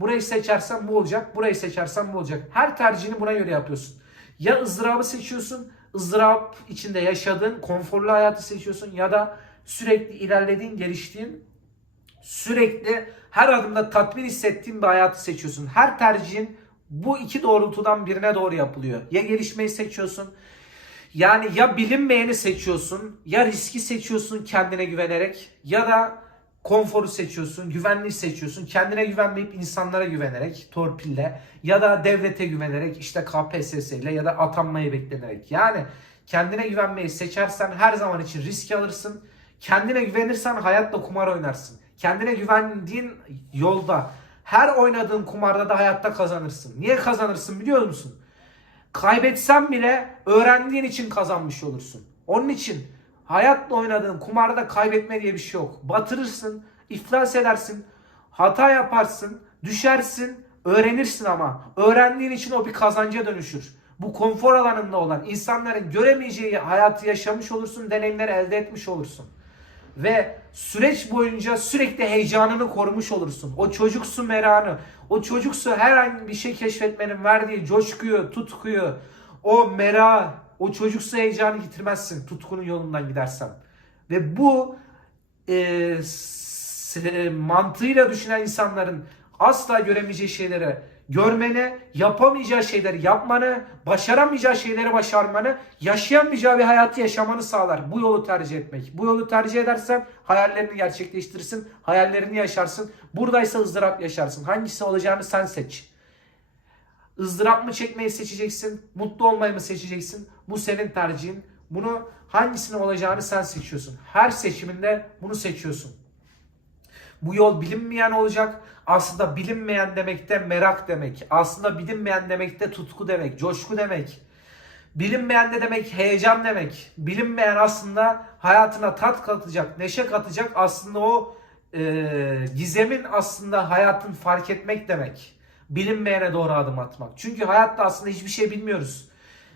Burayı seçersen bu olacak. Burayı seçersen bu olacak. Her tercihini buna göre yapıyorsun. Ya ızdırabı seçiyorsun. ızdırap içinde yaşadığın konforlu hayatı seçiyorsun. Ya da sürekli ilerlediğin, geliştiğin, sürekli her adımda tatmin hissettiğin bir hayatı seçiyorsun. Her tercihin bu iki doğrultudan birine doğru yapılıyor. Ya gelişmeyi seçiyorsun. Yani ya bilinmeyeni seçiyorsun, ya riski seçiyorsun kendine güvenerek ya da konforu seçiyorsun, güvenliği seçiyorsun. Kendine güvenmeyip insanlara güvenerek, torpille ya da devlete güvenerek işte KPSS ile ya da atanmayı beklenerek. Yani kendine güvenmeyi seçersen her zaman için risk alırsın. Kendine güvenirsen hayatla kumar oynarsın. Kendine güvendiğin yolda her oynadığın kumarda da hayatta kazanırsın. Niye kazanırsın biliyor musun? Kaybetsen bile öğrendiğin için kazanmış olursun. Onun için hayatla oynadığın kumarda kaybetme diye bir şey yok. Batırırsın, iflas edersin, hata yaparsın, düşersin, öğrenirsin ama. Öğrendiğin için o bir kazanca dönüşür. Bu konfor alanında olan insanların göremeyeceği hayatı yaşamış olursun, deneyimleri elde etmiş olursun. Ve süreç boyunca sürekli heyecanını korumuş olursun. O çocuksu meranı, o çocuksu herhangi bir şey keşfetmenin verdiği coşkuyu, tutkuyu, o mera, o çocuksu heyecanı getirmezsin tutkunun yolundan gidersen. Ve bu e, s- mantığıyla düşünen insanların asla göremeyeceği şeyleri görmeni, yapamayacağı şeyleri yapmanı, başaramayacağı şeyleri başarmanı, yaşayamayacağı bir hayatı yaşamanı sağlar. Bu yolu tercih etmek. Bu yolu tercih edersen hayallerini gerçekleştirirsin, hayallerini yaşarsın. Buradaysa ızdırap yaşarsın. Hangisi olacağını sen seç. Izdırap mı çekmeyi seçeceksin, mutlu olmayı mı seçeceksin? Bu senin tercihin. Bunu hangisinin olacağını sen seçiyorsun. Her seçiminde bunu seçiyorsun. Bu yol bilinmeyen olacak. Aslında bilinmeyen demek de merak demek. Aslında bilinmeyen demek de tutku demek, coşku demek. Bilinmeyen de demek heyecan demek. Bilinmeyen aslında hayatına tat katacak, neşe katacak. Aslında o e, gizemin aslında hayatın fark etmek demek. Bilinmeyene doğru adım atmak. Çünkü hayatta aslında hiçbir şey bilmiyoruz.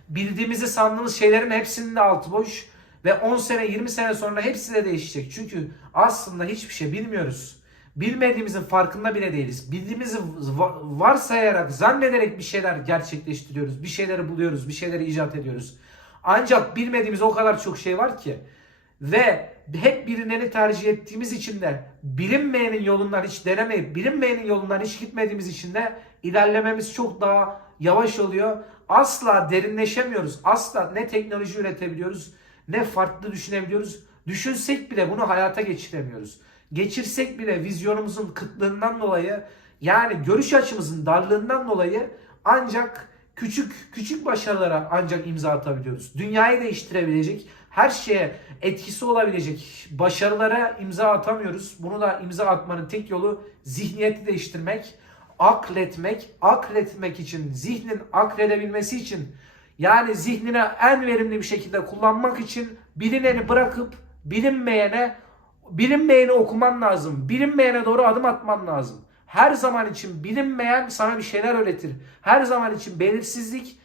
Bildiğimizi sandığımız şeylerin hepsinin de altı boş. Ve 10 sene 20 sene sonra hepsi de değişecek. Çünkü aslında hiçbir şey bilmiyoruz. Bilmediğimizin farkında bile değiliz. Bildiğimizi va- varsayarak, zannederek bir şeyler gerçekleştiriyoruz. Bir şeyleri buluyoruz, bir şeyleri icat ediyoruz. Ancak bilmediğimiz o kadar çok şey var ki. Ve hep bilineni tercih ettiğimiz için de bilinmeyenin yolundan hiç denemeyip bilinmeyenin yolundan hiç gitmediğimiz için de ilerlememiz çok daha yavaş oluyor. Asla derinleşemiyoruz. Asla ne teknoloji üretebiliyoruz ne farklı düşünebiliyoruz. Düşünsek bile bunu hayata geçiremiyoruz. Geçirsek bile vizyonumuzun kıtlığından dolayı yani görüş açımızın darlığından dolayı ancak küçük küçük başarılara ancak imza atabiliyoruz. Dünyayı değiştirebilecek, her şeye etkisi olabilecek başarılara imza atamıyoruz. Bunu da imza atmanın tek yolu zihniyeti değiştirmek, akletmek, akletmek için, zihnin akredebilmesi için yani zihnine en verimli bir şekilde kullanmak için bilineni bırakıp bilinmeyene bilinmeyeni okuman lazım. Bilinmeyene doğru adım atman lazım. Her zaman için bilinmeyen sana bir şeyler öğretir. Her zaman için belirsizlik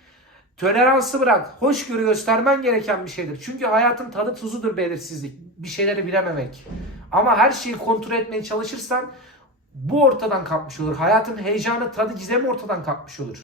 toleransı bırak. Hoşgörü göstermen gereken bir şeydir. Çünkü hayatın tadı tuzudur belirsizlik. Bir şeyleri bilememek. Ama her şeyi kontrol etmeye çalışırsan bu ortadan kalkmış olur. Hayatın heyecanı, tadı, gizemi ortadan kalkmış olur.